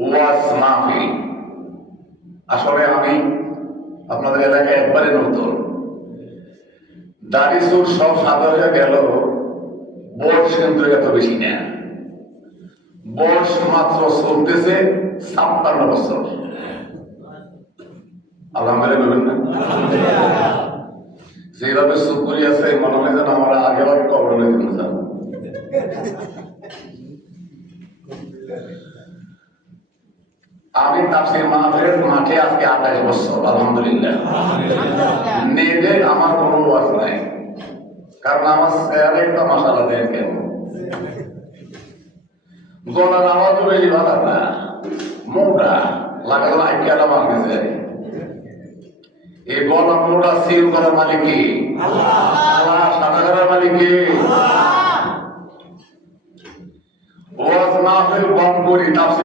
ওয়াজ মাহফিল। আসলে আমি আপনাদের এলাকায় একবারে নতুন, দাড়ি চুল সব সাদা হয়ে গেল, বয়স কিন্তু এত বেশি না, বয়স মাত্র চলতেছে 56 বছর। আলহামদুলিল্লাহ বলবেন না? যেভাবে চুপ করে আছে মনে হয় যেন আমরা আগেবার কবরে দিতে চান। আমি তাফসীর মাহফিলের মাঠে আজকে 28 বছর। আলহামদুলিল্লাহ। নেটে আমার কোনো ওয়াজ নাই, কারণ আমার চেহারাই তো মাশাআল্লাহ দেখেন, গলার আওয়াজও বেশি ভালো না, মোটা লাগাল আইকিয়ালা মারতেছে। এই গলা মোটা সিল করার মালিক কি? আল্লাহ। সাদা করার মালিক কি? ওয়াজ মাহফিল কম করি, তাফসীর